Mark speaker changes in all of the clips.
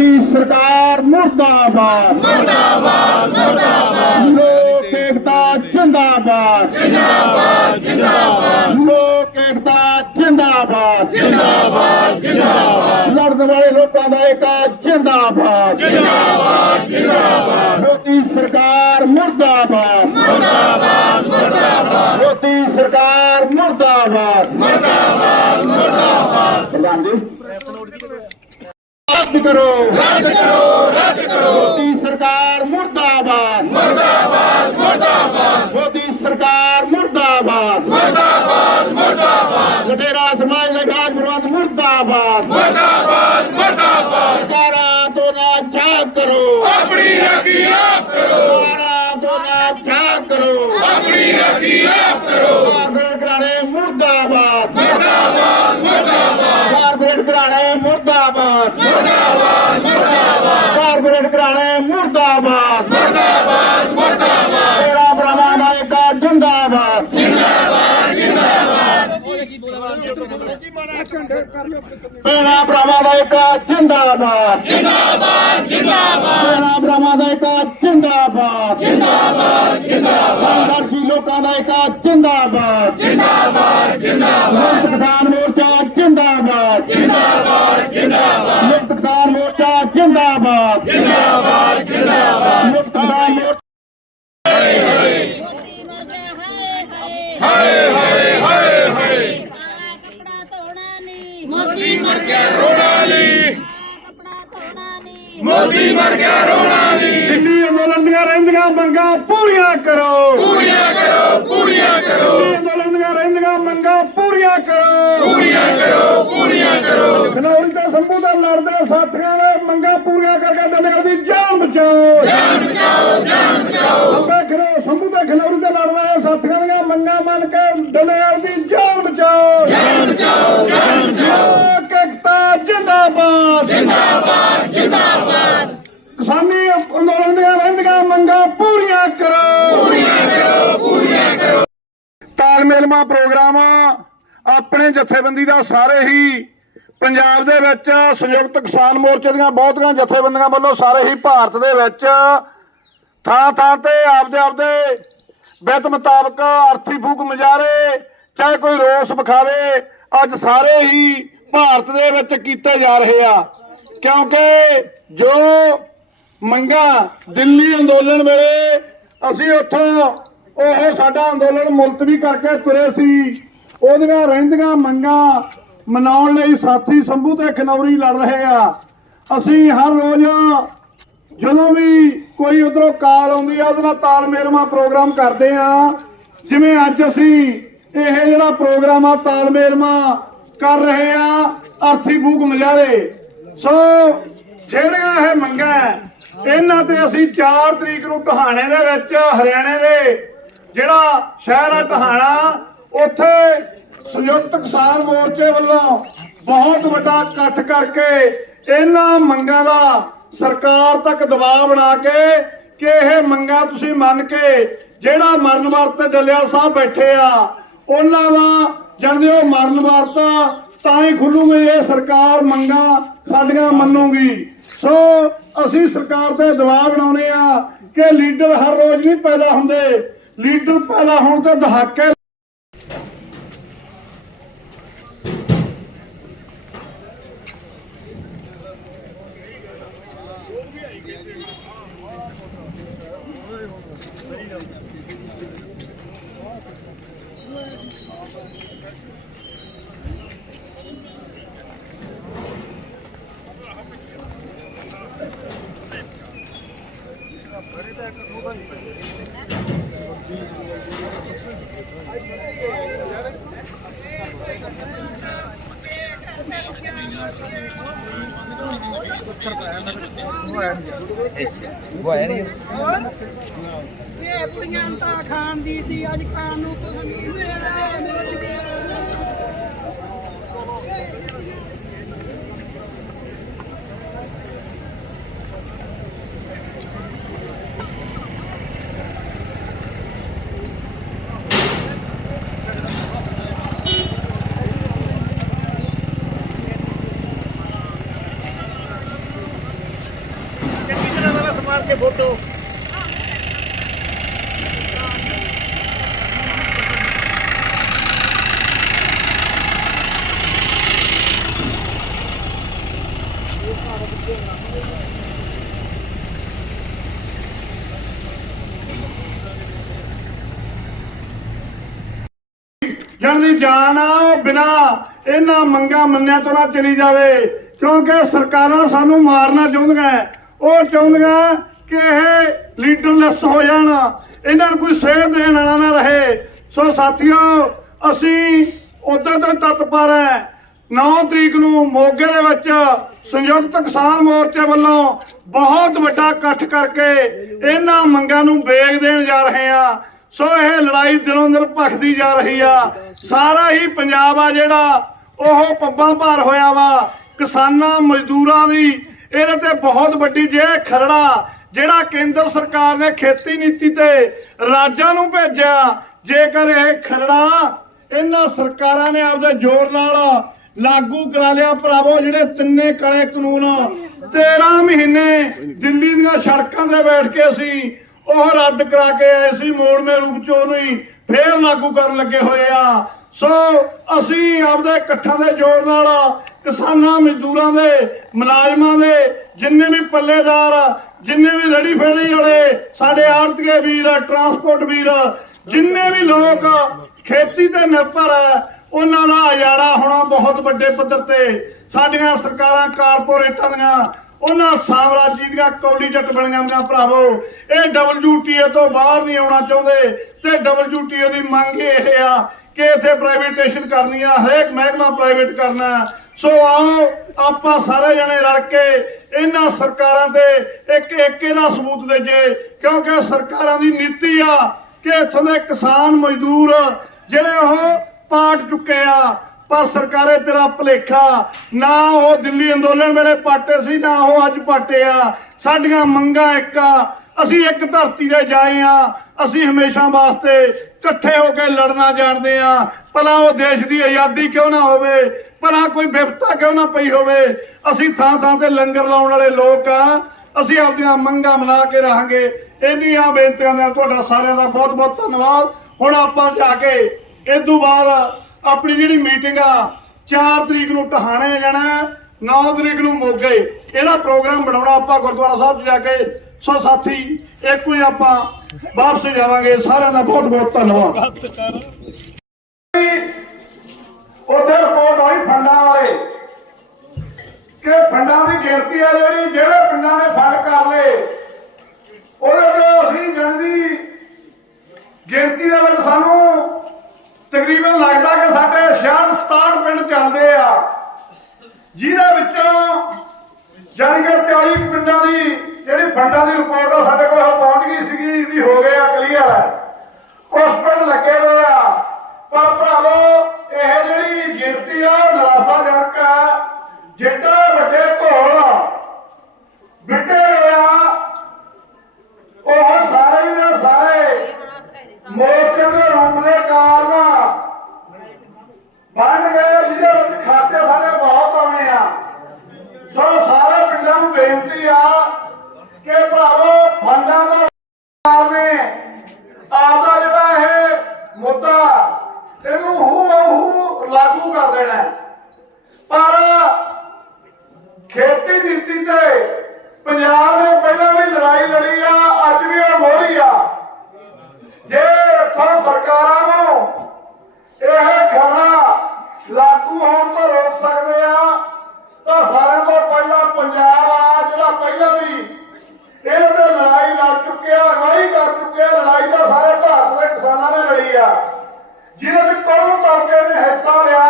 Speaker 1: ਮੋਦੀ ਸਰਕਾਰ ਮੁਰਦਾਬਾਦ। ਮੁਰਦਾਬਾਦ ਮੁਰਦਾਬਾਦ। ਲੋਕ ਏਕਤਾ ਜਿੰਦਾਬਾਦ। ਜਿੰਦਾਬਾਦ ਜਿੰਦਾਬਾਦ। ਲੋਕ ਏਕਤਾ ਜਿੰਦਾਬਾਦ। ਜਿੰਦਾਬਾਦ ਜਿੰਦਾਬਾਦ। ਲੜਨ ਵਾਲੇ ਲੋਕਾਂ ਦਾ ਏਕਾ ਜਿੰਦਾਬਾਦ। ਜਿੰਦਾਬਾਦ ਜਿੰਦਾਬਾਦ। ਮੋਦੀ ਸਰਕਾਰ ਮੁਰਦਾਬਾਦ। ਮੁਰਦਾਬਾਦ ਮੁਰਦਾਬਾਦ। ਮੋਦੀ ਸਰਕਾਰ ਮੁਰਦਾਬਾਦ। ਮੁਰਦਾਬਾਦ ਮੁਰਦਾਬਾਦ। ਪ੍ਰਧਾਨ ਜੀ ਰੱਦ ਕਰੋ। ਰੱਦ ਕਰੋ ਰੱਦ ਕਰੋ। ਮੋਦੀ ਸਰਕਾਰ ਮੁਰਦਾਬਾਦ। ਮੁਰਦਾਬਾਦ ਮੁਰਦਾਬਾਦ। ਮੋਦੀ ਸਰਕਾਰ ਮੁਰਦਾਬਾਦ। ਮੁਰਦਾਬਾਦ ਮੁਰਦਾਬਾਦ। ਲਟੇਰਾ ਸਮਾਜ ਦਾ ਗਾਜ ਪ੍ਰਬੰਧ ਮੁਰਦਾਬਾਦ। ਮੁਰਦਾਬਾਦ ਮੁਰਦਾਬਾਦ। ਸਰਕਾਰਾਂ ਤੋਂ ਨਾ ਝਾਕ ਕਰੋ।
Speaker 2: ਆਪਣੀ ਰਾਖੀ ਆਪ ਕਰੋ।
Speaker 1: ਸਰਕਾਰਾਂ ਤੋਂ ਨਾ ਝਾਕ ਕਰੋ।
Speaker 2: ਆਪਣੀ ਰਾਖੀ ਆਪ ਕਰੋ
Speaker 1: ਕਾਰਪੋਰੇਟ ਘਰਾਣੇ ਮੁਰਦਾਬਾਦ
Speaker 2: ਮੁਰਦਾਬਾਦ ਮੁਰਦਾਬਾਦ
Speaker 1: ਕਾਰਪੋਰੇਟ ਘਰਾਣੇ ਮੁਰਦਾਬਾਦ
Speaker 2: ਮੁਰਦਾਬਾਦ।
Speaker 1: ਕਾਰਪੋਰੇਟ ਘਰਾਣੇ ਮੁਰਦਾਬਾਦ।
Speaker 2: ਮੁਰਦਾਬਾਦ ਮੁਰਦਾਬਾਦ।
Speaker 1: ਤੇਰਾ ਦਾ ਏਕਾ ਜਿੰਦਾਬਾਦ।
Speaker 2: ਜਿੰਦਾਬਾਦ ਜਿੰਦਾਬਾਦ।
Speaker 1: ਤੇਰਾ ਦਾ ਏਕਾ ਜਿੰਦਾਬਾਦ।
Speaker 2: ਜਿੰਦਾਬਾਦ ਜਿੰਦਾਬਾਦ
Speaker 1: ਤੇਰਾ ਦਾ ਏਕਾ ਜਿੰਦਾਬਾਦ।
Speaker 2: ਜਿੰਦਾਬਾਦ ਜਿੰਦਾਬਾਦ
Speaker 1: ਦਰਸ਼ੀ ਲੋਕਾਂ ਦਾ ਏਕਾ ਜਿੰਦਾਬਾਦ
Speaker 2: ਜਿੰਦਾਬਾਦ। ਜਿੰਦਾਬਾਦ
Speaker 1: ਕਿਸਾਨ ਮੋਰਚਾ ਜਿੰਦਾਬਾਦ
Speaker 2: ਜਿੰਦਾਬਾਦ। ਜਿੰਦਾਬਾਦ।
Speaker 1: ਮੁਕਤ ਕਿਸਾਨ ਮੋਰਚਾ ਜਿੰਦਾਬਾਦ।
Speaker 2: ਜਿੰਦਾਬਾਦ ਜਿੰਦਾਬਾਦ।
Speaker 1: ਮੁਕਤ ਕਿਸਾਨ ਮੋਰਚਾ।
Speaker 3: ਮੋਤੀ ਮਰ ਗਿਆ ਹਾਏ ਹਾਏ
Speaker 2: ਹਾਏ ਹਾਏ। ਹਾਏ ਹਾਏ
Speaker 3: ਕਾਲਾ ਕੱਪੜਾ ਧੋਣਾ ਨਹੀਂ
Speaker 2: ਮੋਦੀ ਮਰ ਗਿਆ ਰੋਣਾ ਨਹੀਂ
Speaker 3: ਕੱਪੜਾ ਧੋਣਾ ਨਹੀਂ
Speaker 2: ਮੋਦੀ ਮਰ ਗਿਆ ਰੋਣਾ ਨਹੀਂ
Speaker 1: ਦਿੱਲੀ ਅੰਦੋਲਨ ਦੀਆਂ ਰਹਿੰਦੀਆਂ ਮੰਗਾਂ ਪੂਰੀਆਂ ਕਰੋ।
Speaker 2: ਪੂਰੀਆਂ ਕਰੋ ਪੂਰੀਆਂ ਕਰੋ।
Speaker 1: ਮੰਗਾਂ ਪੂਰੀਆਂ ਕਰੋ।
Speaker 2: ਪੂਰੀਆਂ ਕਰੋ ਪੂਰੀਆਂ ਕਰੋ।
Speaker 1: ਖਨੌਰੀ ਤੇ ਸੰਭੂ ਦਾ ਲੜਦੇ ਸਾਥੀਆਂ ਦੇ ਮੰਗਾਂ ਪੂਰੀਆਂ ਕਰਕੇ ਡੱਲੇਵਾਲ ਦੀ ਜਾਨ ਬਚਾਓ।
Speaker 2: ਜਾਨ ਬਚਾਓ ਜਾਨ ਬਚਾਓ।
Speaker 1: ਅੰਬੇ ਖਨੌ ਸੰਭੂ ਖਨੌਰੀ ਤੇ ਲੜ ਰਹੇ ਸਾਥੀਆਂ ਦੀਆਂ ਮੰਗਾਂ ਮੰਨ ਕੇ ਡੱਲੇਵਾਲ ਦੀ ਜਾਨ ਬਚਾਓ।
Speaker 2: ਜਾਨ ਬਚਾਓ ਜਾਨ ਬਚਾਓ।
Speaker 1: ਲੋਕ ਏਕਤਾ ਜਿੰਦਾਬਾਦ।
Speaker 2: ਜਿੰਦਾਬਾਦ ਜਿੰਦਾਬਾਦ।
Speaker 1: ਕਿਸਾਨੀ ਅੰਦੋਲਨ ਦੀਆਂ ਰਹਿੰਦੀਆਂ ਮੰਗਾਂ ਪੂਰੀਆਂ ਕਰੋ।
Speaker 2: ਪੂਰੀਆਂ ਕਰੋ ਪੂਰੀਆਂ ਕਰੋ।
Speaker 1: ਤਾਲਮੇਲਮਾ ਪ੍ਰੋਗਰਾਮ ਆਪਣੇ ਜਥੇਬੰਦੀ ਦਾ ਸਾਰੇ ਹੀ ਪੰਜਾਬ ਦੇ ਵਿੱਚ ਸੰਯੁਕਤ ਕਿਸਾਨ ਮੋਰਚੇ ਦੀਆਂ ਬਹੁਤੀਆਂ ਜਥੇਬੰਦੀਆਂ ਵੱਲੋਂ ਸਾਰੇ ਹੀ ਭਾਰਤ ਦੇ ਵਿੱਚ ਥਾਂ ਥਾਂ ਤੇ ਆਪਦੇ ਆਪਦੇ ਵਿੱਤ ਮੁਤਾਬਕ ਅਰਥੀ ਫੂਕ ਮਜਾਰੇ ਚਾਹੇ ਕੋਈ ਰੋਸ ਵਿਖਾਵੇ, ਅੱਜ ਸਾਰੇ ਹੀ ਭਾਰਤ ਦੇ ਵਿੱਚ ਕੀਤੇ ਜਾ ਰਹੇ ਆ। ਕਿਉਂਕਿ ਜੋ ਮੰਗਾ ਦਿੱਲੀ ਅੰਦੋਲਨ ਵੇਲੇ ਅਸੀਂ ਉੱਥੋਂ ਉਹ ਸਾਡਾ ਅੰਦੋਲਨ ਮੁਲਤਵੀ ਕਰਕੇ ਤੁਰੇ ਸੀ। ਉਹਦੀਆਂ ਰਹਿੰਦੀਆਂ ਮੰਗਾਂ ਮਨਾਉਣ ਲਈ ਸਾਥੀ ਸੰਭੂ ਤੇ ਖਨੌਰੀ ਲੜ ਰਹੇ ਆ। ਅਸੀਂ ਹਰ ਰੋਜ਼ ਜਦੋਂ ਵੀ ਕੋਈ ਉਧਰੋਂ ਕਾਲ ਆਉਂਦੀ ਆ, ਉਹਦੇ ਨਾਲ ਤਾਲਮੇਲਮਾ ਪ੍ਰੋਗਰਾਮ ਕਰਦੇ ਆ। ਜਿਵੇਂ ਅੱਜ ਅਸੀਂ ਇਹ ਜਿਹੜਾ ਪ੍ਰੋਗਰਾਮ ਆ ਤਾਲਮੇਲਮਾ ਕਰ ਰਹੇ ਆ, ਅਰਥੀ ਫੂਕ ਮਜਾਰੇ। ਸੋ ਜਿਹੜੀਆਂ ਇਹ ਮੰਗਾਂ, ਇਹਨਾਂ ਤੇ ਅਸੀਂ 4 ਤਰੀਕ ਨੂੰ ਟਹਾਣੇ ਦੇ ਵਿੱਚ, ਹਰਿਆਣੇ ਦੇ ਜਿਹੜਾ ਸ਼ਹਿਰ ਹੈ ਟਹਾਣਾ ਉੱਥੇ ਸੰਯੁਕਤ ਕਿਸਾਨ ਮੋਰਚੇ ਵੱਲੋਂ ਬਹੁਤ ਵੱਡਾ ਇਕੱਠ ਕਰਕੇ ਇਹਨਾਂ ਮੰਗਾਂ ਦਾ ਸਰਕਾਰ ਤੱਕ ਦਬਾਅ ਬਣਾ ਕੇ ਕਿ ਇਹ ਮੰਗਾਂ ਤੁਸੀਂ ਮੰਨ ਕੇ ਜਿਹੜਾ ਮਰਨ ਵਰਤ ਡੱਲਿਆ ਸਾਹਿਬ ਬੈਠੇ ਆ, ਉਹਨਾਂ ਦਾ ਜਾਣਦੇ ਹੋ ਮਰਨ ਵਰਤ ਤਾਂ ਹੀ ਖੁੱਲੂਗੇ ਇਹ ਸਰਕਾਰ ਮੰਗਾਂ ਸਾਡੀਆਂ ਮੰਨੂਗੀ। ਸੋ ਅਸੀਂ ਸਰਕਾਰ ਤੇ ਦਬਾਅ ਬਣਾਉਨੇ ਆ ਕਿ ਲੀਡਰ ਹਰ ਰੋਜ਼ ਨਹੀਂ ਪੈਦਾ ਹੁੰਦੇ। ਲੀਡਰ ਪੈਦਾ ਹੋਣ ਤੇ ਦਹਾਕੇ
Speaker 4: ਇਹ ਕੁੜੀਆਂ ਤਾਂ ਖਾਣ ਦੀ ਸੀ ਅੱਜ ਖਾਣ ਨੂੰ ਕੁਝ ਨਹੀਂ ਮਿਲਿਆ।
Speaker 5: ਕਰਕੇ ਫੋਟੋ।
Speaker 1: ਜਨ ਦੀ ਜਾਨ ਬਿਨਾ ਇਹਨਾਂ ਮੰਗਾ ਮੰਨਿਆ ਤੋਂ ਨਾ ਚਲੀ ਜਾਵੇ, ਕਿਉਂਕਿ ਸਰਕਾਰਾਂ ਸਾਨੂੰ ਮਾਰਨਾ ਚਾਹੁੰਦੀਆਂ। ਉਹ ਚਾਹੁੰਦੀਆਂ ਕਿ ਇਹ ਲੀਡਰਲੈਸ ਹੋ ਜਾਣ, ਇਹਨਾਂ ਨੂੰ ਕੋਈ ਸੇਧ ਦੇਣ ਵਾਲਾ ਨਾ ਰਹੇ। ਸੋ ਸਾਥੀਓ, ਅਸੀਂ ਉਦੋਂ ਤੋਂ ਤਤਪਰ ਹੈ। 9 ਤਰੀਕ ਨੂੰ ਮੋਗੇ ਦੇ ਵਿੱਚ ਸੰਯੁਕਤ ਕਿਸਾਨ ਮੋਰਚੇ ਵੱਲੋਂ ਬਹੁਤ ਵੱਡਾ ਇਕੱਠ ਕਰਕੇ ਇਹਨਾਂ ਮੰਗਾਂ ਨੂੰ ਵੇਗ ਦੇਣ ਜਾ ਰਹੇ ਆ ਸੋ ਇਹ ਲੜਾਈ ਦਿਨੋਂ ਦਿਨ ਭਖਦੀ ਜਾ ਰਹੀ ਆ। ਸਾਰਾ ਹੀ ਪੰਜਾਬ ਆ ਜਿਹੜਾ ਉਹ ਪੱਬਾਂ ਭਾਰ ਹੋਇਆ ਵਾ। ਕਿਸਾਨਾਂ, ਮਜ਼ਦੂਰਾਂ ਦੀ, ਇਹਦੇ ਤੇ ਬਹੁਤ ਵੱਡੀ ਜੇ ਖਰੜਾ ਜਿਹੜਾ ਕੇਂਦਰ ਸਰਕਾਰ ਨੇ ਖੇਤੀ ਨੀਤੀ ਤੇ ਰਾਜਾਂ ਨੂੰ ਭੇਜਿਆ, ਜੇਕਰ ਇਹ ਖਰੜਾ ਇਹਨਾਂ ਸਰਕਾਰਾਂ ਨੇ ਆਪਦੇ ਜ਼ੋਰ ਨਾਲ ਲਾਗੂ ਕਰਾ ਲਿਆ, ਭਰਾਵੋ, ਜਿਹੜੇ ਤਿੰਨੇ ਕਾਲੇ ਕਾਨੂੰਨ 13 ਮਹੀਨੇ ਦਿੱਲੀ ਦੀਆਂ ਸੜਕਾਂ ਤੇ ਬੈਠ ਕੇ ਅਸੀਂ ਉਹ ਰੱਦ ਕਰਾ ਕੇ ਆਏ ਸੀ, ਮੋੜਵੇਂ ਰੂਪ ਚ ਉਹਨੂੰ ਹੀ ਫੇਰ ਲਾਗੂ ਕਰਨ ਲੱਗੇ ਹੋਏ ਆ। ਸੋ ਅਸੀਂ ਆਪਦੇ ਇਕੱਠਾਂ ਦੇ ਜ਼ੋਰ ਨਾਲ ਕਿਸਾਨਾਂ, ਮਜ਼ਦੂਰਾਂ ਦੇ ਮੁਲਾਜ਼ਮਾਂ ਦੇ ਜਿੰਨੇ ਵੀ ਪੱਲੇਦਾਰ ਜਿੰਨੇ ਵੀ ਰੜੀ ਫੇੜੀ ਵਾਲੇ, ਸਾਡੇ ਆੜਤੀਏ ਵੀਰ ਟਰਾਂਸਪੋਰਟ ਵੀਰ ਜਿੰਨੇ ਵੀ ਲੋਕ ਖੇਤੀ ਤੇ ਨਿਰਭਰ ਹੈ ਉਹਨਾਂ ਦਾ ਅਜਾੜਾ ਹੋਣਾ ਬਹੁਤ ਵੱਡੇ ਪੱਧਰ ਤੇ। ਸਾਡੀਆਂ ਸਰਕਾਰਾਂ ਕਾਰਪੋਰੇਟਾਂ ਦੀਆਂ, ਉਹਨਾਂ ਸਾਮਰਾਜੀ ਦੀਆਂ ਕੌਲੀ ਜੱਟ ਬਣੀਆਂ ਮੇਰਾ ਭਰਾਵੋ। ਇਹ WTO ਤੋਂ ਬਾਹਰ ਨਹੀਂ ਆਉਣਾ ਚਾਹੁੰਦੇ ਤੇ WTO ਦੀ ਮੰਗ ਇਹ ਆ ਕਿ ਇਥੇ ਪ੍ਰਾਈਵੇਟੇਸ਼ਨ ਕਰਨੀ ਆ, ਹਰੇਕ ਮਹਿਕਮਾ ਪ੍ਰਾਈਵੇਟ ਕਰਨਾ। ਸੋ ਆਓ, ਆਪਾਂ ਸਾਰੇ ਜਣੇ ਰਲ ਕੇ ਇਹਨਾਂ ਸਰਕਾਰਾਂ ਤੇ ਇੱਕ ਇੱਕ ਇਹਦਾ ਸਬੂਤ ਦੇ ਜੇ ਕਿਉਂਕਿ ਸਰਕਾਰਾਂ ਦੀ ਨੀਤੀ ਆ ਕਿ ਇੱਥੋਂ ਦੇ ਕਿਸਾਨ ਮਜ਼ਦੂਰ ਜਿਹੜੇ ਉਹ ਪਾਟ ਚੁੱਕੇ ਆ, ਪਰ ਸਰਕਾਰੇ ਤੇਰਾ ਭਲੇਖਾ, ਨਾ ਉਹ ਦਿੱਲੀ ਅੰਦੋਲਨ ਵੇਲੇ ਪਾਟੇ ਸੀ, ਨਾ ਉਹ ਅੱਜ ਪਾਟੇ ਆ। ਸਾਡੀਆਂ ਮੰਗਾਂ ਇੱਕ ਆ ਅਸੀਂ ਇੱਕ ਧਰਤੀ ਦੇ ਜਾਏ ਆ, ਅਸੀਂ ਹਮੇਸ਼ਾ ਵਾਸਤੇ ਇਕੱਠੇ ਹੋ ਕੇ ਲੜਨਾ ਜਾਣਦੇ ਆ। ਭਲਾ ਉਹ ਦੇਸ਼ ਦੀ ਆਜ਼ਾਦੀ ਕਿਉਂ ਨਾ ਹੋਵੇ? ਭਲਾ ਕੋਈ ਵਿਪਤਾ ਕਿਉਂ ਨਾ ਪਈ ਹੋਵੇ? ਅਸੀਂ ਥਾਂ ਥਾਂ ਤੇ ਲੰਗਰ ਲਾਉਣ ਵਾਲੇ ਲੋਕ ਆ। ਅਸੀਂ ਆਪਣੀਆਂ ਮੰਗਾਂ ਮਨਾ ਕੇ ਰਹਾਂਗੇ। ਇੰਨੀਆਂ ਬੇਨਤੀਆਂ ਦਾ ਤੁਹਾਡਾ ਸਾਰਿਆਂ ਦਾ ਬਹੁਤ ਬਹੁਤ ਧੰਨਵਾਦ। ਹੁਣ ਆਪਾਂ ਜਾ ਕੇ ਇਸ ਤੋਂ ਬਾਅਦ ਆਪਣੀ ਜਿਹੜੀ ਮੀਟਿੰਗ ਆ 4 ਤਰੀਕ ਨੂੰ ਟਹਾਣੇ ਜਾਣਾ 9 ਤਰੀਕ ਨੂੰ ਮੋਗੇ। ਇਹਦਾ ਪ੍ਰੋਗਰਾਮ ਬਣਾਉਣਾ ਆਪਾਂ ਗੁਰਦੁਆਰਾ ਸਾਹਿਬ 'ਚ ਜਾ ਕੇ ਸੋ ਸਾਥੀ, ਇੱਕੋ ਹੀ ਆਪਾਂ ਵਾਪਸ ਜਾਵਾਂਗੇ। ਸਾਰਿਆਂ ਦਾ ਬਹੁਤ ਬਹੁਤ ਧੰਨਵਾਦ। ਉੱਥੇ ਰਿਪੋਰਟ ਹੋਈ ਫੰਡਾਂ ਵਾਲੇ। ਕਿ ਫੰਡਾਂ ਦੀ ਗਿਣਤੀ ਆ ਜਿਹੜੀ, ਜਿਹੜੇ ਪਿੰਡਾਂ ਨੇ ਫੰਡ ਕਰ ਲਏ, ਉਹਦੇ ਤੋਂ ਅਸੀਂ ਗਿਣਦੀ ਗਿਣਤੀ ਦੇ ਵਿੱਚ ਸਾਨੂੰ ਤਕਰੀਬਨ ਲੱਗਦਾ ਕਿ ਸਾਡੇ 66 67 ਪਿੰਡ ਚੱਲਦੇ ਆ। ਜਿਹਦੇ ਵਿੱਚੋਂ ਜਾਣੀ ਕਿ 40 ਪਿੰਡਾਂ ਦੀ ਜਿਹੜੀ ਫੰਡਾਂ ਦੀ ਰਿਪੋਰਟ ਆ, ਸਾਡੇ ਕੋਲ ਪਹੁੰਚ ਗਈ ਸੀਗੀ, ਜਿਹੜੀ ਹੋ ਗਿਆ ਕਲੀਅਰ ਹੈ ਕੁਝ ਲੱਗੇ ਹੋਏ ਆ। ਪਰ ਭਰਾਵੋ, ਇਹ ਜਿਹੜੀ ਗਿਣਤੀ ਆ, ਨਿਰਾਸ਼ਾਜਨਕ ਆ ਜਿੱਡਾ ਵੱਡੇ ਘੋਲ ਬਿੱਟੇ ਹੋਇਆ ਉਹ ਸਾਰੇ ਹੀ ਦੇ ਸਾਰੇ ਮੋਰਚੇ ਦੇ ਰੂਪ ਦੇ ਕਾਰਨ ਬਣ ਗਏ, ਜਿਹਦੇ ਵਿੱਚ ਖਾਤੇ ਸਾਡੇ ਬਹੁਤ ਆਉਣੇ ਆ। ਸੋ ਸਾਰੇ ਪਿੰਡਾਂ ਨੂੰ ਬੇਨਤੀ ਆ ਕਿ ਭਰਾਵੋ ਫੰਡਾਂ ਦਾ ਸਰਕਾਰ ਨੇ ਆਪਦਾ ਜਿਹੜਾ ਇਹ ਮੁੱਦਾ, ਇਹਨੂੰ ਹੂ ਹੂ ਲਾਗੂ ਕਰ ਦੇਣਾ ਪਰ ਖੇਤੀ ਨੀਤੀ ਤੇ ਪੰਜਾਬ ਨੇ ਪਹਿਲਾਂ ਵੀ ਲੜਾਈ ਲੜੀ ਆ, ਅੱਜ ਵੀ ਉਹ ਮੋਹਰੀ ਆ। ਜੇ ਇੱਥੋਂ ਸਰਕਾਰਾਂ ਨੂੰ ਇਹ ਖਰਾ ਲਾਗੂ ਹੋਣ ਤੋਂ ਰੋਕ ਸਕਦੇ ਆ ਤਾਂ ਸਾਰਿਆਂ ਤੋਂ ਪਹਿਲਾਂ ਪੰਜਾਬ ਆ, ਜਿਹੜਾ ਪਹਿਲਾਂ ਵੀ ਇਹਦੇ ਤੇ ਲੜਾਈ ਲੜ ਚੁੱਕਿਆ, ਅਗਵਾਈ ਕਰ ਚੁੱਕਿਆ, ਲੜਾਈ ਤਾਂ ਸਾਰੇ ਭਾਰਤ ਦੇ ਕਿਸਾਨਾਂ ਨੇ ਲੜੀ ਆ। ਜਿਹਦੇ ਵਿੱਚ ਕੌਮ ਤਬਕੇ ਨੇ ਹਿੱਸਾ ਲਿਆ,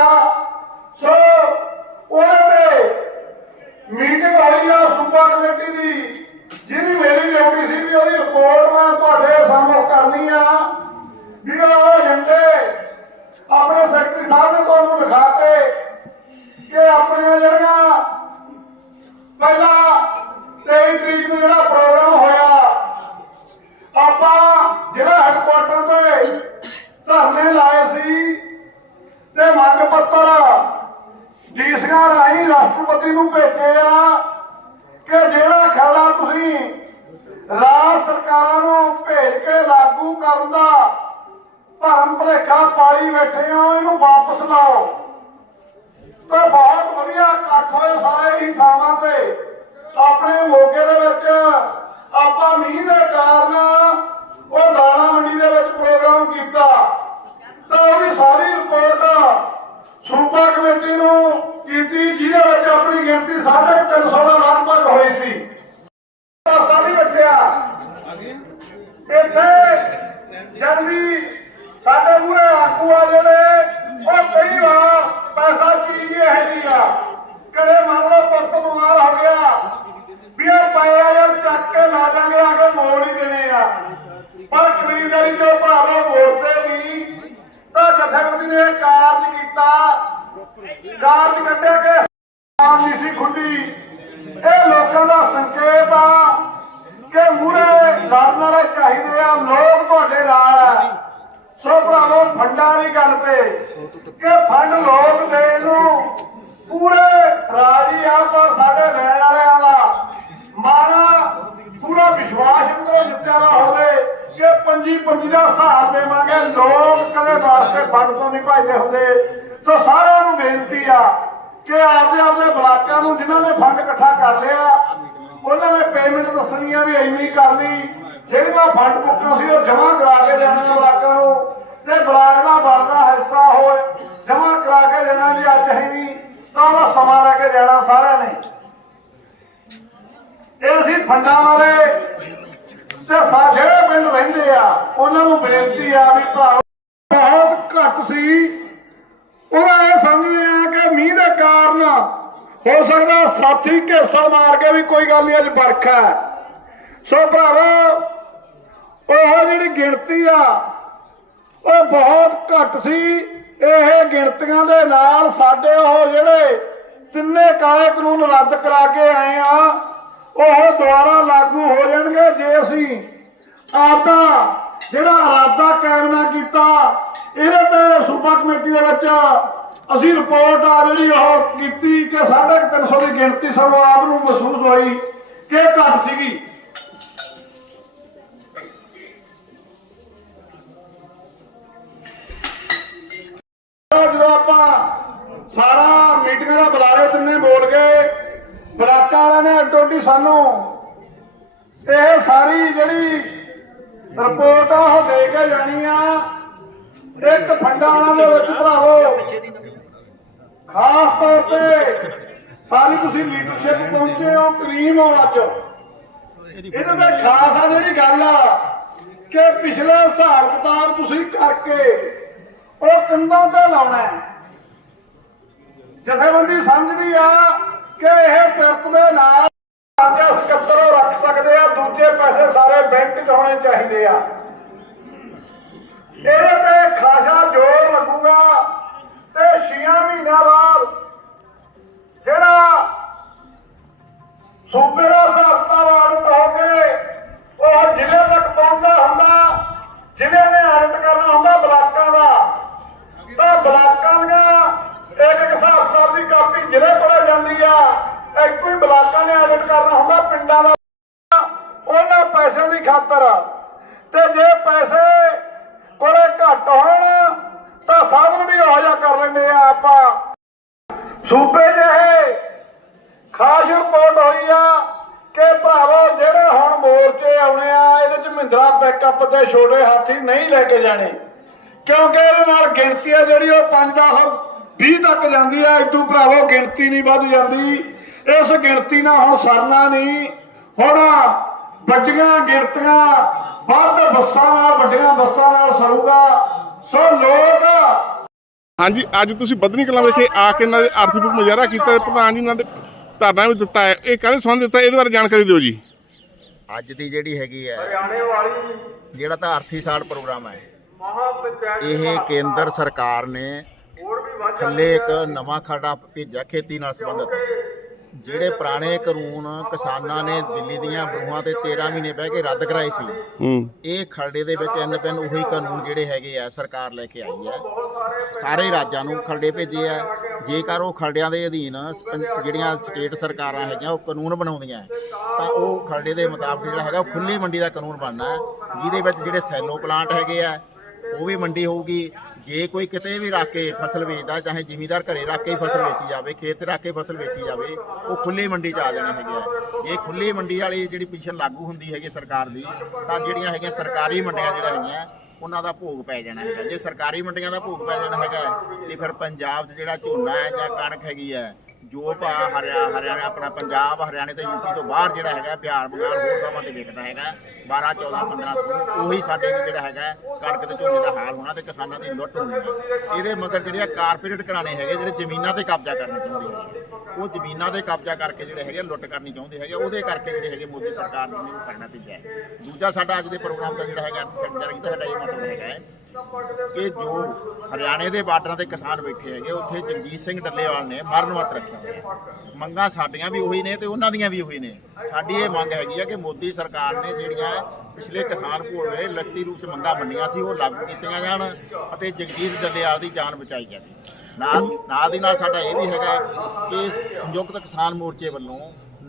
Speaker 1: ਸੋ ਉਹਦੇ ਤੇ ਮੀਟਿੰਗ ਹੋਈ ਆ ਸੂਬਾ ਕਮੇਟੀ ਦੀ ਜਿਹਦੀ ਮੇਰੀ ਡਿਊਟੀ ਸੀ ਵੀ ਉਹਦੀ ਰਿਪੋਰਟ ਮੈਂ ਤੁਹਾਡੇ ਸਾਹਮਣੇ ਕਰਨੀ ਆ ਵੀ ਉਹ ਏਜੰਡੇ ਆਪਣੇ ਸੈਕਟਰੀ ਸਾਹਿਬ ਨੇ ਤੁਹਾਨੂੰ ਦਿਖਾਤੇ ਕਿ ਆਪਣੀਆਂ ਜਿਹੜੀਆਂ ਪਹਿਲਾਂ 23 ਤਰੀਕ ਨੂੰ ਜਿਹੜਾ ਪ੍ਰੋਗਰਾਮ ਹੋਇਆ ਆਪਾਂ ਜਿਹੜਾ ਹੈਡਕੁਆਟਰ ਤੇ ਧਰਨੇ ਲਾਏ ਸੀ ਤੇ ਮੰਗ ਪੱਤਰ ਡੀਸੀਆਂ ਰਾਹੀਂ ਰਾਸ਼ਟਰਪਤੀ ਨੂੰ ਭੇਜੇ ਆ ਕਿ ਜਿਹੜਾ ਖਰੜਾ ਤੁਸੀਂ ਲਾਈ ਬੈਠੇ ਹੋ ਇਹਨੂੰ ਵਾਪਸ ਲਾਓ। ਤੇ ਬਹੁਤ ਵਧੀਆ ਇਕੱਠ ਹੋਏ ਸਾਰੇ ਹੀ ਥਾਵਾਂ ਤੇ। ਆਪਣੇ ਮੋਗੇ ਦੇ ਵਿੱਚ ਆਪਾਂ ਮੀਂਹ ਦੇ ਕਾਰਨ ਉਹ ਦਾਣਾ ਮੰਡੀ ਦੇ ਵਿੱਚ ਪ੍ਰੋਗਰਾਮ ਕੀਤਾ। ਤਾਂ ਉਹਦੀ ਸਾਰੀ ਰਿਪੋਰਟ ਸੂਬਾ ਕਮੇਟੀ ਨੂੰ ਕੀਤੀ, ਜਿਹਦੇ ਵਿੱਚ ਆਪਣੀ ਗਿਣਤੀ 350 ਦਾ ਲਗਭਗ ਹੋਈ ਸੀ। ਸਾਡੀ ਬੱਚਿਆ, ਇੱਥੇ ਜਦ ਵੀ ਸਾਡੇ ਮੂਹਰੇ ਆਗੂ ਆ ਜਿਹੜੇ, ਉਹ ਕਈ ਵਾਰ ਪੈਸਾ ਚੀਜ਼ ਇਹ ਨਹੀਂਗਾ ਕਦੇ ਮੰਨ ਲਓ ਪੁੱਤ ਬਿਮਾਰ ਹੋ ਗਿਆ, ਵੀ ਇਹ ਪਏ ਆ ਯਾਰ ਚੱਕ ਕੇ ਲਾ ਜਾਗੇ ਆ ਕੇ ਮੋੜ ਹੀ ਦੇਣੇ ਆ ਪਰ ਖਰੀਦਦਾਰੀ ਜੋ ਭਾਵੇਂ ਮੋੜਦੇ ਨਹੀਂ ਤਾਂ ਜਥੇਬੰਦੀ ਨੇ ਇਹ ਕਾਰਜ ਕੀਤਾ ਕਾਰਜ ਕੱਢਿਆ ਕਿ ਆਮ ਨਹੀਂ ਸੀ ਖੁੱਡੀ ਇਹ ਲੋਕਾਂ ਦਾ ਸੰਕੇਤ ਆ ਕਿ ਮੂਰੇ ਲੜਨ ਵਾਲੇ ਚਾਹੀਦੇ ਆ ਲੋਕ ਤੁਹਾਡੇ ਨਾਲ ਆ ਸੋ ਭਰਾਵੋ ਫੰਡਾਂ ਦੀ ਗੱਲ ਤੇ ਕਿ ਫੰਡ ਲੋਕ ਦੇਣ ਨੂੰ। ਪੂਰੇ ਰਾਜੀ ਆ, ਪਰ ਸਾਡੇ ਲੈਣ ਵਾਲਿਆਂ ਦਾ ਮਾਰਾ ਪੂਰਾ ਵਿਸ਼ਵਾਸ ਅੰਦਰੋਂ ਜਿੱਤਿਆ ਨਾ ਹੋਵੇ ਕਿ ਪੰਜੀ ਪੰਜੀ ਦਾ ਹਿਸਾਬ ਦੇਵਾਂਗੇ। ਲੋਕ ਕਦੇ ਵਾਸਤੇ ਫੰਡ ਤੋਂ ਨਹੀਂ ਭਜਦੇ ਹੁੰਦੇ। ਸੋ ਸਾਰਿਆਂ ਨੂੰ ਬੇਨਤੀ ਆ ਕਿ ਆਪਦੇ ਆਪਦੇ ਬਲਾਕਾਂ ਨੂੰ ਜਿਨ੍ਹਾਂ ਨੇ ਫੰਡ ਇਕੱਠਾ ਕਰ ਲਿਆ, ਉਹਨਾਂ ਨੇ ਪੇਮੈਂਟ ਦੱਸਣੀ ਆ ਵੀ ਇੰਨੀ ਕਰ ਲਈ। ਜਿਹੜਾ ਫੰਡ ਬੁੱਕਾਂ ਸੀ ਉਹ ਜਮ੍ਹਾਂ ਕਰਾ ਕੇ ਦੇਣਾ ਬਲਾਕਾਂ ਨੂੰ। ਤੇ ਬਲਾਕ ਦਾ ਬਣਦਾ ਹਿੱਸਾ ਹੋਏ। ਜਮ੍ਹਾਂ ਕਰਾ ਕੇ ਦੇਣਾ ਵੀ ਅੱਜ ਹੈ ਨਹੀਂ ਤਾਂ ਉਹਦਾ ਸਮਾਂ ਲੈ ਕੇ ਜਾਣਾ ਸਾਰਿਆਂ ਨੇ। ਇਹ ਅਸੀਂ ਫੰਡਾਂ ਵਾਲੇ ਤੇ ਸਾਡੇ ਪਿੰਡ ਰਹਿੰਦੇ ਆ, ਉਹਨਾਂ ਨੂੰ ਬੇਨਤੀ ਆ ਵੀ ਭਰਾਓ ਬਹੁਤ ਘੱਟ ਸੀ। ਉਹਨਾਂ ਇਹ ਸਮਝਦੇ ਆ ਕਿ ਮੀਂਹ ਦੇ ਕਾਰਨ ਹੋ ਸਕਦਾ ਸਾਥੀ ਘੇਸਾ ਮਾਰ ਕੇ ਵੀ ਕੋਈ ਗੱਲ ਨਹੀਂ ਅੱਜ ਵਰਖਾ ਸੋ ਭਰਾਵੋ, ਉਹ ਜਿਹੜੀ ਗਿਣਤੀ ਆ ਉਹ ਬਹੁਤ ਘੱਟ ਸੀ। ਇਹ ਗਿਣਤੀਆਂ ਦੇ ਨਾਲ ਸਾਡੇ ਉਹ ਜਿਹੜੇ ਤਿੰਨੇ ਕਾਲੇ ਕਾਨੂੰਨ ਰੱਦ ਕਰਾ ਕੇ ਆਏ ਆ, ਉਹ ਦੁਬਾਰਾ ਲਾਗੂ ਹੋ ਜਾਣਗੇ ਜੇ ਅਸੀਂ ਆਪਦਾ ਜਿਹੜਾ ਇਰਾਦਾ ਕਾਇਮ ਨਾ ਕੀਤਾ, ਇਹਦੇ ਤੇ ਸੂਬਾ ਕਮੇਟੀ ਦੇ ਵਿੱਚ ਅਸੀਂ ਰਿਪੋਰਟ ਆ ਜਿਹੜੀ ਉਹ ਕੀਤੀ ਕਿ 350 ਦੀ ਗਿਣਤੀ ਸਾਨੂੰ ਆਪ ਨੂੰ ਮਹਿਸੂਸ ਹੋਈ ਕਿ ਘੱਟ ਸੀਗੀ। ਬਰਾਕਾਂ ਵਾਲਿਆਂ ਨੇ ਅੱਡੋਡੀ ਸਾਨੂੰ। ਇਹ ਸਾਰੀ ਜਿਹੜੀ ਰਿਪੋਰਟ ਆ, ਉਹ ਦੇ ਕੇ ਜਾਣੀ ਆ। ਇੱਕ ਫੰਡਾਂ ਵਾਲਿਆਂ ਦੇ ਵਿੱਚ ਭਰਾਵੋ। ਖਾਸ ਤੌਰ ਤੇ ਸਾਰੀ ਤੁਸੀਂ ਲੀਡਰਸ਼ਿਪ ਪਹੁੰਚੇ ਹੋ, ਕਰੀਮ ਹੋ ਅੱਜ। ਇਹਦੇ ਤੇ ਖਾਸ ਆ ਜਿਹੜੀ ਗੱਲ ਆ ਕਿ ਪਿਛਲਾ ਹਿਸਾਬ ਕਿਤਾਬ ਤੁਸੀਂ ਕਰਕੇ ਉਹ ਕੰਧਾਂ ਤੇ ਲਾਉਣਾ ਜਥੇਬੰਦੀ ਸਮਝਦੀ ਆ ਕਿ ਇਹ ਪਿਰਤ ਦੇ ਸੂਬੇ ਜਿਹੇ ਖਾਸ ਰਿਪੋਰਟ ਹੋਈ ਆ ਕਿ ਭਰਾਵੋ ਜਿਹੜੇ ਹੁਣ ਮੋਰਚੇ ਆਉਣੇ ਆ, ਇਹਦੇ ਚ ਮਹਿੰਦਰਾ ਬੈਕਅਪ ਤੇ ਛੋਟੇ ਹਾਥੀ ਨਹੀਂ ਲੈ ਕੇ ਜਾਣੇ। ਕਿਉਂਕਿ ਇਹਦੇ ਨਾਲ ਗਿਣਤੀ ਆ ਜਿਹੜੀ ਉਹ 5 10 20 ਤੱਕ ਜਾਂਦੀ ਆ ਇਦੋਂ ਭਰਾਵੋ ਗਿਣਤੀ ਨਹੀਂ ਵੱਧ ਜਾਂਦੀ। ਇਸ ਗਿਣਤੀ ਨਾਲ ਹੁਣ ਸਰਨਾ ਨਹੀਂ। ਹੁਣ ਵੱਡੀਆਂ ਗਿਣਤੀਆਂ, ਵੱਧ ਬੱਸਾਂ ਨਾਲ ਵੱਡੀਆਂ ਬੱਸਾਂ ਨਾਲ ਸਰੂਗਾ। ਸੋ ਲੋਕ
Speaker 5: ਹਾਂਜੀ ਅੱਜ ਤੁਸੀਂ ਬਦਨੀ ਕਲਾਂ ਵਿਖੇ ਆ ਕੇ ਇਹਨਾਂ ਦੇ ਆਰਥਿਕ ਮੁਜ਼ਾਹਰਾ ਕੀਤਾ ਤੇ ਪ੍ਰਧਾਨ ਜੀ ਨਾਲ ਦੇ ਧਰਨਾ ਵੀ ਦਿੱਤਾ ਹੈ। ਇਹ ਕਾਹਦੇ ਸੰਬੰਧ ਦਿੱਤਾ? ਇਹਦੇ ਬਾਰੇ ਜਾਣਕਾਰੀ ਦਿਓ ਜੀ।
Speaker 6: ਅੱਜ ਦੀ ਜਿਹੜੀ ਹੈਗੀ ਹੈ
Speaker 1: ਹਰਿਆਣੇ ਵਾਲੀ
Speaker 6: ਜਿਹੜਾ ਤਾਂ ਆਰਥੀ ਸਾਲ ਪ੍ਰੋਗਰਾਮ ਹੈ ਇਹ ਕੇਂਦਰ ਸਰਕਾਰ ਨੇ ਥੱਲੇ ਇੱਕ ਨਵਾਂ ਖਰੜਾ ਭੇਜਿਆ ਖੇਤੀ ਨਾਲ ਸੰਬੰਧਿਤ। ਜਿਹੜੇ ਪੁਰਾਣੇ ਕਾਨੂੰਨ ਕਿਸਾਨਾਂ ਨੇ ਦਿੱਲੀ ਦੀਆਂ ਬਰੂਹਾਂ ਤੇ 13 ਮਹੀਨੇ ਬਹਿ ਕੇ ਰੱਦ ਕਰਾਏ ਸੀ
Speaker 5: ਹੂੰ।
Speaker 6: ਇਹ ਖਰੜੇ ਦੇ ਵਿੱਚ ਐਨ ਪੈਨ ਉਹੀ ਕਾਨੂੰਨ ਜਿਹੜੇ ਹੈਗੇ ਆ ਸਰਕਾਰ ਲੈ ਕੇ ਆਈ ਹੈ। ਸਾਰੇ ਰਾਜਾਂ ਨੂੰ ਖਰੜੇ ਭੇਜੇ ਆ। ਜੇਕਰ ਉਹ ਖਰੜਿਆਂ ਦੇ ਅਧੀਨ ਪੰ- ਜਿਹੜੀਆਂ ਸਟੇਟ ਸਰਕਾਰਾਂ ਹੈਗੀਆਂ ਉਹ ਕਾਨੂੰਨ ਬਣਾਉਂਦੀਆਂ ਹੈ, ਤਾਂ ਉਹ ਖਰੜੇ ਦੇ ਮੁਤਾਬਕ ਜਿਹੜਾ ਹੈਗਾ ਉਹ ਖੁੱਲੀ ਮੰਡੀ ਦਾ ਕਾਨੂੰਨ ਬਣਨਾ ਜਿਹਦੇ ਵਿੱਚ ਜਿਹੜੇ ਸੈਲੋ ਪਲਾਂਟ ਹੈਗੇ ਆ ਉਹ ਵੀ ਮੰਡੀ ਹੋਊਗੀ। ਜੇ ਕੋਈ ਕਿਤੇ ਵੀ ਰੱਖ ਕੇ ਫਸਲ ਵੇਚਦਾ ਚਾਹੇ ਜ਼ਿਮੀਦਾਰ ਘਰੇ ਰੱਖ ਕੇ ਫਸਲ ਵੇਚੀ ਜਾਵੇ ਖੇਤ ਰੱਖ ਕੇ ਫਸਲ ਵੇਚੀ ਜਾਵੇ ਉਹ ਖੁੱਲੀ ਮੰਡੀ 'ਚ ਆ ਜਾਣੇ ਹੈਗੇ ਹੈ ਜੇ ਖੁੱਲੀ ਮੰਡੀ ਵਾਲੀ ਜਿਹੜੀ ਪਿਛਨ ਲਾਗੂ ਹੁੰਦੀ ਹੈਗੀ ਸਰਕਾਰ ਦੀ ਤਾਂ ਜਿਹੜੀਆਂ ਹੈਗੀਆਂ ਸਰਕਾਰੀ ਮੰਡੀਆਂ ਜਿਹੜੀਆਂ ਹੈਗੀਆਂ ਉਹਨਾਂ ਦਾ ਭੋਗ ਪੈ ਜਾਣਾ ਹੈਗਾ। ਜੇ ਸਰਕਾਰੀ ਮੰਡੀਆਂ ਦਾ ਭੋਗ ਪੈ ਜਾਣਾ ਹੈਗਾ, ਤੇ ਫਿਰ ਪੰਜਾਬ 'ਚ ਜਿਹੜਾ ਝੋਨਾ ਹੈ ਜਾਂ ਕਣਕ ਹੈਗੀ ਹੈ, ਜੋ ਭਾ ਹਰਿਆ, ਹਰਿਆਣਾ, ਆਪਣਾ ਪੰਜਾਬ, ਹਰਿਆਣੇ ਤੇ ਯੂਪੀ ਤੋਂ ਬਾਹਰ ਜਿਹੜਾ ਹੈਗਾ, ਬਿਹਾਰ, ਬੰਗਾਲ, ਹੋਰ ਥਾਵਾਂ ਤੇ ਵਿਕਦਾ ਹੈਗਾ 12 14 15 ਸੌ, ਉਹੀ ਸਾਡੇ ਵੀ ਜਿਹੜਾ ਹੈਗਾ, ਕਣਕ ਤੇ ਝੋਨੇ ਦਾ ਹਾਲ ਹੋਣਾ ਤੇ ਕਿਸਾਨਾਂ ਦੀ ਲੁੱਟ ਹੋਣੀ ਇਹਦੇ ਮਗਰ ਜਿਹੜੇ ਆ ਕਾਰਪੋਰੇਟ ਕਰਾਣੇ ਹੈਗੇ, ਜਿਹੜੇ ਜ਼ਮੀਨਾਂ ਤੇ ਕਬਜ਼ਾ ਕਰਨਾ ਚਾਹੁੰਦੇ ਹੈਗੇ। ਉਹ ਜ਼ਮੀਨਾਂ ਦੇ ਕਬਜ਼ਾ ਕਰਕੇ ਜਿਹੜੇ ਹੈਗੇ ਲੁੱਟ ਕਰਨੀ ਚਾਹੁੰਦੇ ਹੈਗੇ ਉਹਦੇ ਕਰਕੇ ਜਿਹੜੇ ਹੈਗੇ ਮੋਦੀ ਸਰਕਾਰ ਨੂੰ ਇਹਨੂੰ ਕਰਨਾ ਪੈਂਦਾ ਦੂਜਾ ਸਾਡਾ ਅੱਜ ਦੇ ਪ੍ਰੋਗਰਾਮ ਦਾ ਜਿਹੜਾ ਹੈਗਾ ਸੈਕਟਰ ਕੀਤਾ, ਸਾਡਾ ਇਹ ਮਤਲਬ ਹੈਗਾ ਕਿ ਜੋ ਹਰਿਆਣੇ ਦੇ ਬਾਰਡਰਾਂ ਤੇ ਕਿਸਾਨ ਬੈਠੇ ਹੈਗੇ, ਉੱਥੇ ਜਗਜੀਤ ਸਿੰਘ ਡੱਲੇਵਾਲ ਨੇ ਮਰਨ ਵਤ ਰੱਖਿਆ ਮੰਗਾਂ ਸਾਡੀਆਂ ਵੀ ਉਹੀ ਨੇ ਤੇ ਉਹਨਾਂ ਦੀਆਂ ਵੀ ਉਹੀ ਨੇ। ਸਾਡੀ ਇਹ ਮੰਗ ਹੈਗੀ ਆ ਕਿ ਮੋਦੀ ਸਰਕਾਰ ਨੇ ਜਿਹੜੀਆਂ ਪਿਛਲੇ ਕਿਸਾਨ ਭੋਲੇ ਲਿਖਤੀ ਰੂਪ ਚ ਮੰਗਾਂ ਮੰਨੀਆਂ ਸੀ, ਉਹ ਲਾਗੂ ਕੀਤੀਆਂ ਜਾਣ ਅਤੇ ਜਗਜੀਤ ਡੱਲੇਵਾਲ ਦੀ ਜਾਨ ਬਚਾਈ ਜਾਵੇ। ਨਾਲ ਨਾਲ ਦੀ ਨਾਲ ਸਾਡਾ ਇਹ ਵੀ ਹੈਗਾ ਕਿ ਸੰਯੁਕਤ ਕਿਸਾਨ ਮੋਰਚੇ ਵੱਲੋਂ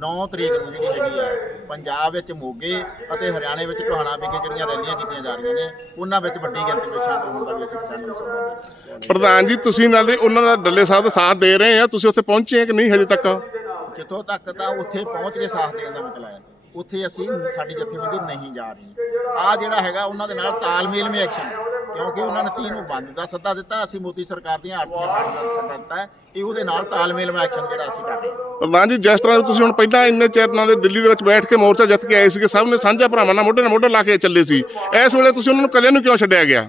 Speaker 6: 9 ਤਰੀਕ ਨੂੰ ਜਿਹੜੀ ਹੈਗੀ ਹੈ ਪੰਜਾਬ ਵਿੱਚ ਮੋਗੇ ਅਤੇ ਹਰਿਆਣੇ ਵਿੱਚ ਟੋਹਾਣਾ ਵਿਖੇ ਜਿਹੜੀਆਂ ਰੈਲੀਆਂ ਕੀਤੀਆਂ ਜਾ ਰਹੀਆਂ ਨੇ ਉਹਨਾਂ ਵਿੱਚ ਵੱਡੀ ਗਿਣਤੀ ਵਿੱਚ ਸ਼ਾਮਲ ਹੋਣ ਦਾ ਵੀ ਅਸੀਂ ਕਿਸਾਨਾਂ ਨੂੰ ਸੱਦਾ
Speaker 5: ਪ੍ਰਧਾਨ ਜੀ ਤੁਸੀਂ ਨਾਲ ਦੇ ਉਹਨਾਂ ਦਾ ਡੱਲੇ ਸਾਹਿਬ ਦਾ ਸਾਥ ਦੇ ਰਹੇ ਆ ਤੁਸੀਂ ਉੱਥੇ ਪਹੁੰਚੇ ਆ ਕਿ ਨਹੀਂ ਹਜੇ ਤੱਕ।
Speaker 6: ਜਿੱਥੋਂ ਤੱਕ ਤਾਂ ਉੱਥੇ ਪਹੁੰਚ ਕੇ ਸਾਥ ਦੇਣ ਦਾ ਮਤਲਬ ਹੈ। ਉੱਥੇ ਅਸੀਂ ਸਾਡੀ ਜਥੇਬੰਦੀ ਨਹੀਂ ਜਾ ਰਹੀ। ਆ ਜਿਹੜਾ ਹੈਗਾ ਉਹਨਾਂ ਦੇ ਨਾਲ ਤਾਲਮੇਲ ਮੇ ਐਕਸ਼ਨ ਕਿਉਂਕਿ ਉਹਨਾਂ ਨੇ 30 ਨੂੰ ਬੰਦ ਦਾ ਸੱਦਾ ਦਿੱਤਾ ਅਸੀਂ ਮੋਦੀ ਸਰਕਾਰ ਦੀਆਂ ਆਰਥਿਕ ਦਾ ਸੱਦਾ ਦਿੱਤਾ ਹੈ ਇਹ ਉਹਦੇ ਨਾਲ ਤਾਲਮੇਲ ਮੇ ਐਕਸ਼ਨ ਜਿਹੜਾ ਅਸੀਂ ਕਰ ਰਹੇ ਹਾਂ।
Speaker 5: ਪ੍ਰਧਾਨ ਜੀ ਜਿਸ ਤਰ੍ਹਾਂ ਤੁਸੀਂ ਹੁਣ ਪਹਿਲਾਂ ਇੰਨੇ ਚਿਰ ਨਾਲ ਦਿੱਲੀ ਦੇ ਵਿੱਚ ਬੈਠ ਕੇ ਮੋਰਚਾ ਜਿੱਤ ਕੇ ਆਏ ਸੀਗੇ ਸਭ ਨੇ ਸਾਂਝਾ ਭਰਾਵਾਂ ਨਾਲ ਮੋਢੇ ਨਾਲ ਮੋਢਾ ਲਾ ਕੇ ਚੱਲੇ ਸੀ। ਇਸ ਵੇਲੇ ਤੁਸੀਂ ਉਹਨਾਂ ਨੂੰ ਕੱਲਿਆਂ ਨੂੰ ਕਿਉਂ ਛੱਡਿਆ ਗਿਆ?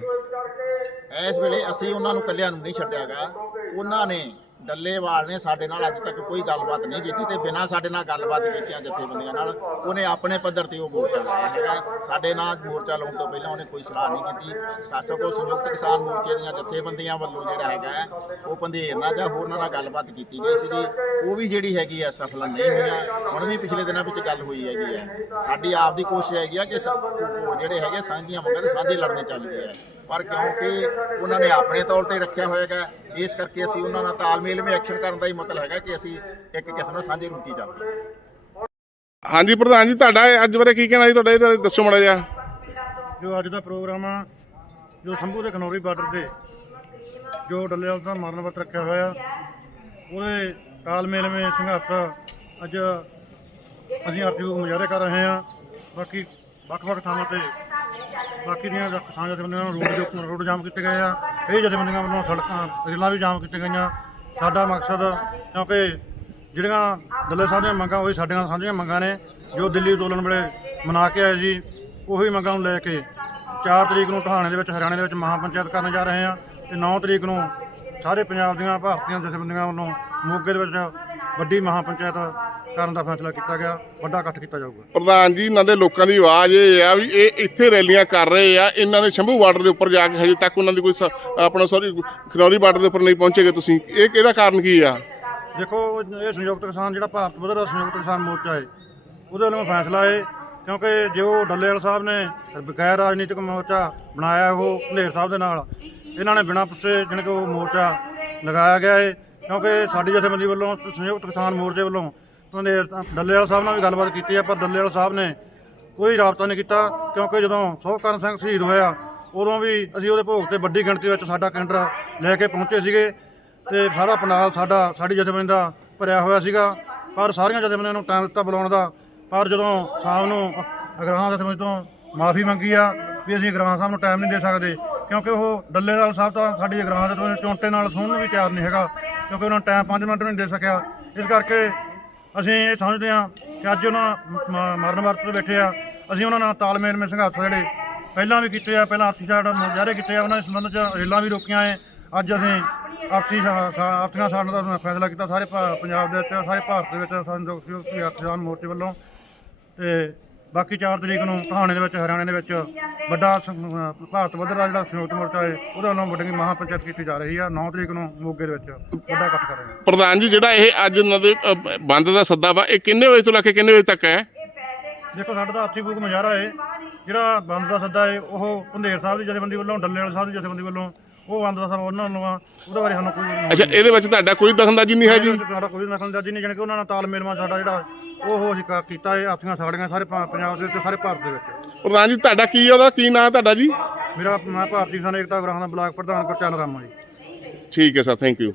Speaker 6: ਇਸ ਵੇਲੇ ਅਸੀਂ ਉਹਨਾਂ ਨੂੰ ਕੱਲਿਆਂ ਨੂੰ ਨਹੀਂ ਛੱਡਿਆਗਾ ਉਹਨਾਂ ਨੇ ਡੱਲੇਵਾਲ ਨੇ ਸਾਡੇ ਨਾਲ ਅੱਜ ਤੱਕ ਕੋਈ ਗੱਲਬਾਤ ਨਹੀਂ ਕੀਤੀ ਤੇ ਬਿਨਾਂ ਸਾਡੇ ਨਾਲ ਗੱਲਬਾਤ ਕੀਤਿਆਂ ਜਥੇਬੰਦੀਆਂ ਨਾਲ ਉਹਨੇ ਆਪਣੇ ਪੱਧਰ ਤੇ ਉਹ ਮੋਰਚਾ ਲਾਇਆ ਹੈਗਾ ਸਾਡੇ ਨਾਲ ਮੋਰਚਾ ਲਾਉਣ ਤੋਂ ਪਹਿਲਾਂ ਉਹਨੇ ਕੋਈ ਸਲਾਹ ਨਹੀਂ ਕੀਤੀ। ਸਾਸੋ ਸੰਯੁਕਤ ਕਿਸਾਨ ਮੋਰਚੇ ਦੀਆਂ ਜਥੇਬੰਦੀਆਂ ਵੱਲੋਂ ਜਿਹੜਾ ਹੈਗਾ ਉਹ ਪੰਧੇਰ ਨਾਲ ਜਾਂ ਹੋਰਨਾਂ ਨਾਲ ਗੱਲਬਾਤ ਕੀਤੀ ਗਈ ਸੀਗੀ। ਉਹ ਵੀ ਜਿਹੜੀ ਹੈਗੀ ਹੈ, ਸਫਲ ਨਹੀਂ ਹੋਈਆਂ। ਹੁਣ ਵੀ ਪਿਛਲੇ ਦਿਨਾਂ ਵਿੱਚ ਗੱਲ ਹੋਈ ਹੈਗੀ ਹੈ। ਸਾਡੀ ਆਪ ਦੀ ਕੋਸ਼ਿਸ਼ ਹੈਗੀ ਆ ਕਿ ਸ- ਜਿਹੜੇ ਹੈਗੇ ਸਾਂਝੀਆਂ ਮੰਗਾਂ ਤੇ ਸਾਂਝੇ ਲੜਨੇ ਚਾਹੀਦੇ ਆ। ਪਰ ਕਿਉਂਕਿ ਉਹਨਾਂ ਨੇ ਆਪਣੇ ਤੌਰ ਤੇ ਰੱਖਿਆ ਹੋਏਗਾ ਇਸ ਕਰਕੇ ਅਸੀਂ ਉਹਨਾਂ ਨਾਲ ਤਾਲਮੇਲ ਵਿੱਚ ਐਕਸ਼ਨ ਕਰਨ ਦਾ ਹੀ ਮਤਲਬ ਹੈਗਾ ਕਿ ਅਸੀਂ ਇੱਕ ਕਿਸਮ ਨਾਲ ਸਾਂਝੇ ਰੂਪ 'ਚ ਹਾਂ।
Speaker 5: ਹਾਂਜੀ ਪ੍ਰਧਾਨ ਜੀ ਤੁਹਾਡਾ ਇਹ ਅੱਜ ਬਾਰੇ ਕੀ ਕਹਿਣਾ ਜੀ? ਤੁਹਾਡਾ ਇਹਦੇ ਬਾਰੇ ਦੱਸੋ ਮਾੜਾ ਜਿਹਾ।
Speaker 7: ਜੋ ਅੱਜ ਦਾ ਪ੍ਰੋਗਰਾਮ ਆ ਜੋ ਸੰਭੂ ਦੇ ਖਨੌਰੀ ਬਾਰਡਰ ਤੇ ਜੋ ਡੱਲੇਵਾਲ ਦਾ ਮਰਨ ਵਰਤ ਰੱਖਿਆ ਹੋਇਆ ਉਹਦੇ ਤਾਲਮੇਲ ਵਿੱਚ ਸੰਘਰਸ਼ ਅੱਜ ਅਸੀਂ ਆਰਟੀ ਨੂੰ ਮੁਜ਼ਾਹਰੇ ਕਰ ਰਹੇ ਹਾਂ। ਬਾਕੀ ਵੱਖ-ਵੱਖ ਥਾਵਾਂ ਤੇ ਬਾਕੀ ਦੀਆਂ ਕਿਸਾਨ ਜਥੇਬੰਦੀਆਂ ਨੂੰ ਰੋਡ ਜੋ ਰੋਡ ਜਾਮ ਕੀਤੇ ਗਏ ਆ। ਇਹ ਜਥੇਬੰਦੀਆਂ ਵੱਲੋਂ ਸੜਕਾਂ, ਰੇਲਾਂ ਵੀ ਜਾਮ ਕੀਤੀਆਂ ਗਈਆਂ। ਸਾਡਾ ਮਕਸਦ, ਕਿਉਂਕਿ ਜਿਹੜੀਆਂ ਡੱਲੇ ਸਾਹਿਬ ਦੀਆਂ ਮੰਗਾਂ, ਉਹੀ ਸਾਡੀਆਂ ਸਾਂਝੀਆਂ ਮੰਗਾਂ ਨੇ। ਜੋ ਦਿੱਲੀ ਅੰਦੋਲਨ ਵੇਲੇ ਮਨਾ ਕੇ ਆਏ ਜੀ ਉਹੀ ਮੰਗਾਂ ਨੂੰ ਲੈ ਕੇ 4 ਤਰੀਕ ਨੂੰ ਠਾਣੇ ਦੇ ਵਿੱਚ, ਹਰਿਆਣੇ ਦੇ ਵਿੱਚ ਮਹਾ ਪੰਚਾਇਤ ਕਰਨ ਜਾ ਰਹੇ ਹਾਂ। ਤੇ 9 ਤਰੀਕ ਨੂੰ ਸਾਰੇ ਪੰਜਾਬ ਦੀਆਂ ਭਾਰਤੀਆਂ ਜਥੇਬੰਦੀਆਂ ਵੱਲੋਂ ਮੋਗੇ ਦੇ ਵਿੱਚ ਵੱਡੀ ਮਹਾ ਪੰਚਾਇਤ ਕਰਨ ਦਾ ਫੈਸਲਾ ਕੀਤਾ ਗਿਆ ਵੱਡਾ ਇਕੱਠ ਕੀਤਾ ਜਾਊਗਾ।
Speaker 5: ਪ੍ਰਧਾਨ ਜੀ ਇਹਨਾਂ ਦੇ ਲੋਕਾਂ ਦੀ ਆਵਾਜ਼ ਇਹ ਆ ਵੀ ਇਹ ਇੱਥੇ ਰੈਲੀਆਂ ਕਰ ਰਹੇ ਆ ਇਹਨਾਂ ਨੇ ਸ਼ੰਭੂ ਬਾਰਡਰ ਦੇ ਉੱਪਰ ਜਾ ਕੇ ਹਜੇ ਤੱਕ ਉਹਨਾਂ ਦੀ ਕੋਈ ਆਪਣਾ ਸੌਰੀ ਖਨੌਰੀ ਬਾਰਡਰ ਦੇ ਉੱਪਰ ਨਹੀਂ ਪਹੁੰਚੇਗੇ ਤੁਸੀਂ। ਇਹ ਇਹਦਾ ਕਾਰਨ ਕੀ ਆ?
Speaker 7: ਦੇਖੋ ਇਹ ਸੰਯੁਕਤ ਕਿਸਾਨ ਜਿਹੜਾ ਭਾਰਤ ਦਾ ਸੰਯੁਕਤ ਕਿਸਾਨ ਮੋਰਚਾ ਹੈ ਉਹਦੇ ਵੱਲੋਂ ਫੈਸਲਾ ਹੈ ਕਿਉਂਕਿ ਜੋ ਡੱਲੇਵਾਲ ਸਾਹਿਬ ਨੇ ਬਗੈਰ ਰਾਜਨੀਤਿਕ ਮੋਰਚਾ ਬਣਾਇਆ ਉਹ ਹਨੇਰ ਸਾਹਿਬ ਦੇ ਨਾਲ ਇਹਨਾਂ ਨੇ ਬਿਨਾਂ ਪੁੱਛੇ ਜਾਣੀ ਕਿ ਮੋਰਚਾ ਲਗਾਇਆ ਗਿਆ ਹੈ ਕਿਉਂਕਿ ਸਾਡੀ ਜਥੇਬੰਦੀ ਵੱਲੋਂ, ਸੰਯੁਕਤ ਕਿਸਾਨ ਮੋਰਚੇ ਵੱਲੋਂ ਹਨੇਰ ਡੱਲੇਵਾਲ ਸਾਹਿਬ ਨਾਲ ਵੀ ਗੱਲਬਾਤ ਕੀਤੀ ਹੈ ਪਰ ਡੱਲੇਵਾਲ ਸਾਹਿਬ ਨੇ ਕੋਈ ਰਾਬਤਾ ਨਹੀਂ ਕੀਤਾ, ਕਿਉਂਕਿ ਜਦੋਂ ਸੋਹਕਰਨ ਸਿੰਘ ਸ਼ਹੀਦ ਹੋਇਆ, ਉਦੋਂ ਵੀ ਅਸੀਂ ਉਹਦੇ ਭੋਗ ਤੇ ਵੱਡੀ ਗਿਣਤੀ ਵਿੱਚ ਸਾਡਾ ਕੈਂਡਰ ਲੈ ਕੇ ਪਹੁੰਚੇ ਸੀਗੇ ਤੇ ਸਾਰਾ ਪੰਡਾਲ ਸਾਡਾ, ਸਾਡੀ ਜਥੇਬੰਦੀ ਦਾ ਭਰਿਆ ਹੋਇਆ ਸੀਗਾ, ਪਰ ਸਾਰੀਆਂ ਜਥੇਬੰਦੀਆਂ ਨੂੰ ਟਾਈਮ ਦਿੱਤਾ ਬੁਲਾਉਣ ਦਾ, ਪਰ ਜਦੋਂ ਸਾਹਿਬ ਨੂੰ ਅਗਰਾਹਾਂ ਜਥੇਬੰਦੀ ਤੋਂ ਮਾਫੀ ਮੰਗੀ ਆ, ਵੀ ਅਸੀਂ ਅਗਰਾਹਾਂ ਸਾਹਿਬ ਨੂੰ ਟਾਈਮ ਨਹੀਂ ਦੇ ਸਕਦੇ, ਕਿਉਂਕਿ ਉਹ ਡੱਲੇਵਾਲ ਸਾਹਿਬ ਤਾਂ ਸਾਡੀ ਅਗਰਾਹਾਂ ਜਥੇਬੰਦੀ ਚੌਂਟੇ ਨਾਲ ਸੁਣਨ ਨੂੰ ਵੀ ਤਿਆਰ ਨਹੀਂ ਹੈਗਾ ਕਿਉਂਕਿ ਉਹਨਾਂ ਨੂੰ ਟਾਈਮ 5 ਮਿੰਟ ਵੀ ਨਹੀਂ ਦੇ ਸਕਿਆ ਇਸ ਕਰਕੇ ਅਸੀਂ ਇਹ ਸਮਝਦੇ ਹਾਂ ਕਿ ਅੱਜ ਉਹਨਾਂ ਮ- ਮਰਨ ਵਰਤ ਤੇ ਬੈਠੇ ਆ ਅਸੀਂ ਉਹਨਾਂ ਨਾਲ ਤਾਲਮੇਲ ਮੇ ਸੰਘਰਸ਼ ਜਿਹੜੇ ਪਹਿਲਾਂ ਵੀ ਕੀਤੇ ਆ ਪਹਿਲਾਂ ਆਰਥੀ ਸਾਡ ਮੁਜ਼ਾਹਰੇ ਕੀਤੇ ਆ ਉਹਨਾਂ ਦੇ ਸੰਬੰਧ ਚ ਰੇਲਾਂ ਵੀ ਰੋਕੀਆਂ ਐ ਅੱਜ ਅਸੀਂ ਆਰਥੀ ਆਰਥੀਆਂ ਸਾਡਨ ਦਾ ਫੈਸਲਾ ਕੀਤਾ ਸਾਰੇ ਭਾ- ਪੰਜਾਬ ਦੇ ਵਿੱਚ ਸਾਰੇ ਭਾਰਤ ਦੇ ਵਿੱਚ ਸੰਯੁਕਤ ਸੰਯੁਕਤ ਮੋਰਚੇ ਵੱਲੋਂ ਤੇ ਬਾਕੀ 4 ਤਰੀਕ ਨੂੰ ਟਹਾਣੇ ਦੇ ਵਿੱਚ ਹਰਿਆਣੇ ਦੇ ਵਿੱਚ ਵੱਡਾ ਸ- ਅਹ ਭਾਰਤ ਪੱਧਰ ਦਾ ਜਿਹੜਾ ਸੰਯੁਕਤ ਮੋਰਚਾ ਹੈ ਉਹਦੇ ਵੱਲੋਂ ਵੱਡੀ ਮਹਾ ਪੰਚਾਇਤ ਕੀਤੀ ਜਾ ਰਹੀ ਆ 9 ਤਰੀਕ ਨੂੰ ਮੋਗੇ ਦੇ ਵਿੱਚ ਵੱਡਾ ਇਕੱਠ ਕਰ ਰਹੇ ਹਾਂ
Speaker 5: ਪ੍ਰਧਾਨ ਜੀ ਜਿਹੜਾ ਇਹ ਅੱਜ ਉਹਨਾਂ ਦੇ ਅ, ਬੰਦ ਦਾ ਸੱਦਾ ਵਾ ਇਹ ਕਿੰਨੇ ਵਜੇ ਤੋਂ ਲੈ ਕੇ ਕਿੰਨੇ ਵਜੇ ਤੱਕ ਹੈ?
Speaker 7: ਦੇਖੋ ਸਾਡਾ ਤਾਂ ਆਰਥਿਕ ਬੁੱਕ ਮੁਜ਼ਾਹਰਾ ਹੈ। ਜਿਹੜਾ ਬੰਦ ਦਾ ਸੱਦਾ ਹੈ ਉਹ ਪੰਧੇਰ ਸਾਹਿਬ ਦੀ ਜਥੇਬੰਦੀ ਵੱਲੋਂ ਡੱਲੇ ਵਾਲੇ ਸਾਹਿਬ ਦੀ ਜਥੇਬੰਦੀ ਵੱਲੋਂ ਉਹ ਬੰਦ ਦਾ ਸੱਦਾ ਉਹਨਾਂ ਨੂੰ ਆ ਉਹਦੇ ਬਾਰੇ ਸਾਨੂੰ ਕੋਈ
Speaker 5: ਅੱਛਾ ਇਹਦੇ ਵਿੱਚ ਤੁਹਾਡਾ ਕੋਈ ਦਖਲਅੰਦਾਜ਼ੀ ਨਹੀਂ ਹੈ ਜੀ?
Speaker 7: ਸਾਡਾ ਕੋਈ ਨਕਲਦਾਜੀ ਨਹੀਂ ਜਾਣੀ ਕਿ ਉਹਨਾਂ ਨਾਲ ਤਾਲਮੇਲ ਮਾ ਸਾਡਾ ਜਿਹੜਾ ਉਹ ਅਸੀਂ ਕ- ਕੀਤਾ ਹੈ ਆਪਣੀਆਂ ਸਾੜੀਆਂ ਸਾਰੇ ਪ- ਪੰਜਾਬ ਦੇ ਵਿੱਚ ਸਾਰੇ ਭਾਰਤ ਦੇ ਵਿੱਚ।
Speaker 5: ਪ੍ਰਧਾਨ ਜੀ ਤੁਹਾਡਾ ਕੀ ਉਹਦਾ? ਕੀ ਨਾਂ ਤੁਹਾਡਾ ਜੀ?
Speaker 7: ਮੇਰਾ ਮੈਂ ਭਾਰਤੀ ਕਿਸਾਨ ਏਕਤਾ ਗ੍ਰਾਮ ਦਾ ਬਲਾਕ ਪ੍ਰਧਾਨ ਗੁਰਚਰਨ ਰਾਮਾ ਜੀ।
Speaker 5: ਠੀਕ ਹੈ ਸਰ ਥੈਂਕ ਯੂ